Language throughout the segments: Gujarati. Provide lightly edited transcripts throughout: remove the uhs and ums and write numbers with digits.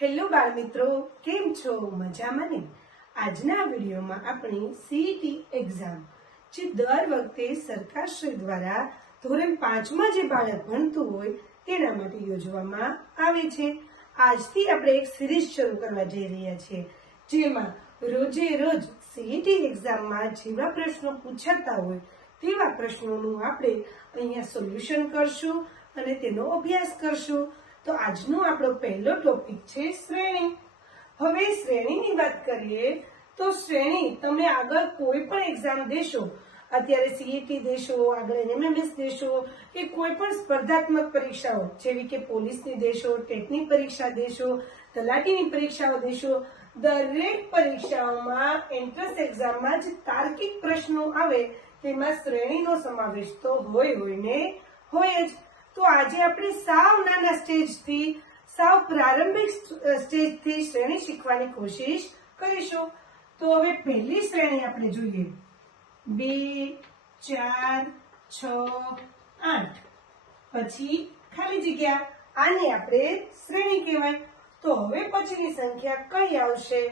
હેલો બાળ મિત્રો, કેમ છો? મજામાં ને? આજના વિડીયોમાં આપણે સીઈટી એક્ઝામ જે દર વખતે સરકારશ્રી દ્વારા ધોરણ 5માં જે બાળક ભણતું હોય તેના માટે યોજવામાં આવે છે. આજથી આપણે એક સિરીઝ શરૂ કરવા જઈ રહ્યા છીએ, જેમાં રોજે રોજ સીઈટી એક્ઝામમાં જેવા પ્રશ્નો પૂછાતા હોય તેવા પ્રશ્નોનું આપણે અહીંયા સોલ્યુશન કરશું અને તેનો અભ્યાસ કરશું. તો આજનો આપણો પહેલો ટોપિક છે શ્રેણી. હવે શ્રેણીની વાત કરીએ તો શ્રેણી તમે આગળ કોઈ પણ એક્ઝામ દેશો, અત્યારે સીઈટી દેશો, આગળ એમએમએસ દેશો કે કોઈ પણ સ્પર્ધાત્મક પરીક્ષાઓ જેવી કે પોલીસની દેશો, ટેટની પરીક્ષા દેશો, તલાટીની પરીક્ષાઓ દેશો, દરેક પરીક્ષાઓમાં એન્ટ્રન્સ એક્ઝામમાં જે તાર્કિક પ્રશ્નો આવે તેમાં શ્રેણીનો સમાવેશ તો હોય જ. તો આજે આપણે સાવ નાના સ્ટેજથી, સાવ પ્રારંભિક સ્ટેજથી શ્રેણી શીખવાની કોશિશ કરીશું. તો હવે પહેલી શ્રેણી આપણે જોઈએ, 2, 4, 6, 8, પછી ખાલી જગ્યા. આને આપણે શ્રેણી કહેવાય. તો હવે પછીની સંખ્યા કઈ આવશે?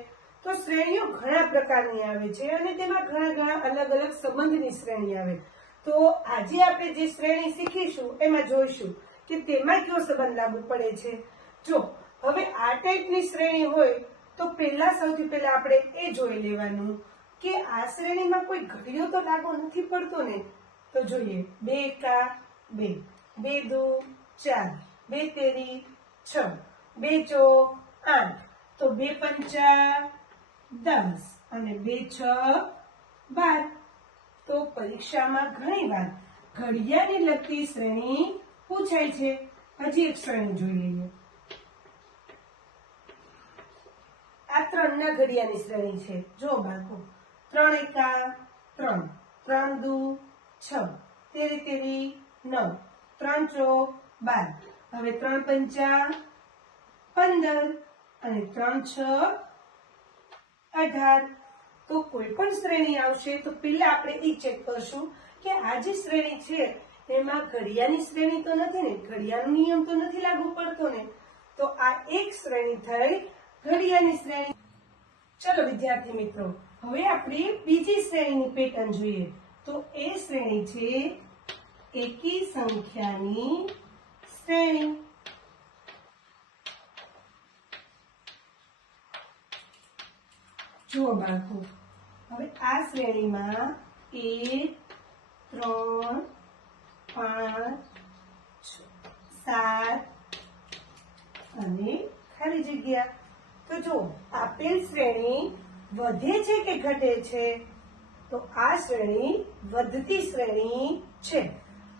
તો શ્રેણીઓ ઘણા પ્રકારની આવે છે અને તેમાં ઘણા અલગ અલગ સંબંધની શ્રેણી આવે. તો આજે આપણે જે શ્રેણી શીખીશું એમાં જોઈશું કે તેમાં કયો સંબંધ લાગુ પડે છે. જો હવે આ ટાઈપની શ્રેણી હોય તો સૌથી પહેલા આપણે એ જોઈ લેવાનું કે આ શ્રેણીમાં કોઈ ઘડિયો તો લાગુ નથી પડતો ને. તો જોઈએ, 2 એકા 2, 2 દુ 4, 2 તેરી 6, 2 ચોક 8, તો 2 પંચા 10 અને 2 છ 12. તો પરીક્ષામાં ઘણીવાર ઘડિયાળને લગતી શ્રેણી પૂછાય છે. હજી એક શ્રેણી જોઈ લઈએ. આ 3 ના ઘડિયાળની શ્રેણી છે. જો બાળકો, 3 એકા 3, 3 દુ 6, તેરી તેરી 9, 3 ચોક 12. હવે 3 પંચા 15 અને 3 છ 18. તો કોઈ પણ શ્રેણી આવશે તો પહેલા આપણે એ ચેક કરશું કે આ જે શ્રેણી છે એમાં ઘડિયાળની શ્રેણી તો નથી ને, ઘડિયાળનો નિયમ તો નથી લાગુ પડતો ને. તો આ એક શ્રેણી થઈ ઘડિયાળની શ્રેણી. ચલો વિદ્યાર્થી મિત્રો, હવે આપણે બીજી શ્રેણીની પેટર્ન જોઈએ. તો એ શ્રેણી છે એકી સંખ્યાની શ્રેણી. જુઓ બાળકો, હવે આ શ્રેણીમાં 1, 3, 5, 7 અને ખાલી જગ્યા. તો જો આપેલ શ્રેણી વધે છે કે ઘટે છે? તો આ શ્રેણી વધતી શ્રેણી છે.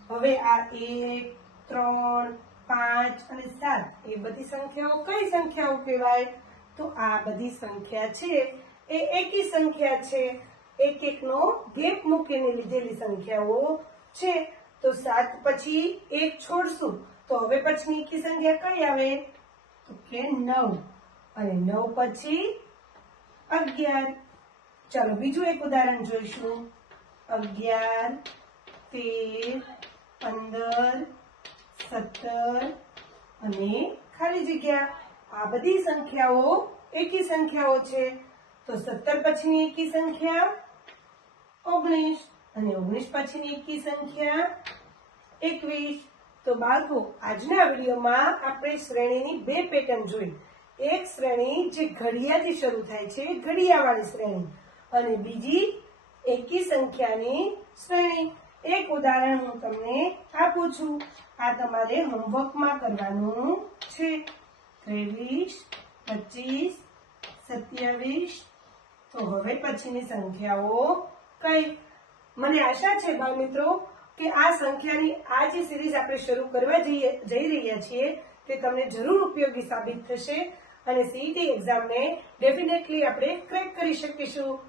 હવે આ 1, 3, 5 અને 7 એ બધી સંખ્યાઓ કઈ સંખ્યાઓ કહેવાય? તો આ બધી સંખ્યા છે એ એકી સંખ્યા છે. એક નો ગેપ મૂકીને લીધેલી સંખ્યાઓ છે. તો 7 પછી 1 છોડશું તો હવે પછીની એકી સંખ્યા કઈ આવે? તો કે 9 અને 9 પછી 11. ચાલો બીજું એક ઉદાહરણ જોઈશું. 11, 13, 15, 17 અને ખાલી જગ્યા. આ બધી સંખ્યાઓ એકી સંખ્યાઓ છે. તો 17 પછીની એકી સંખ્યા 19 અને 19 પછીની એકી સંખ્યા 21. તો બાળકો, આજના વિડીયોમાં આપણે શ્રેણીની બે પેટર્ન જોઈ. એક શ્રેણી જે ઘડિયાળથી શરૂ થાય છે, ઘડિયાળવાળી શ્રેણી, અને બીજી એકી સંખ્યાની શ્રેણી. એક ઉદાહરણ હું તમને આપું છું. આ તમારે હોમવર્કમાં કરવાનું છે. 23, 25, 27. તો હવે પછીની સંખ્યાઓ કઈ? મને આશા છે બાળ મિત્રો કે આ સંખ્યાની આ જે સિરીઝ આપણે શરૂ કરવા જઈ રહ્યા છીએ તે તમને જરૂર ઉપયોગી સાબિત થશે અને સીઈટી એક્ઝામને ડેફિનેટલી આપણે ક્રેક કરી શકીશું.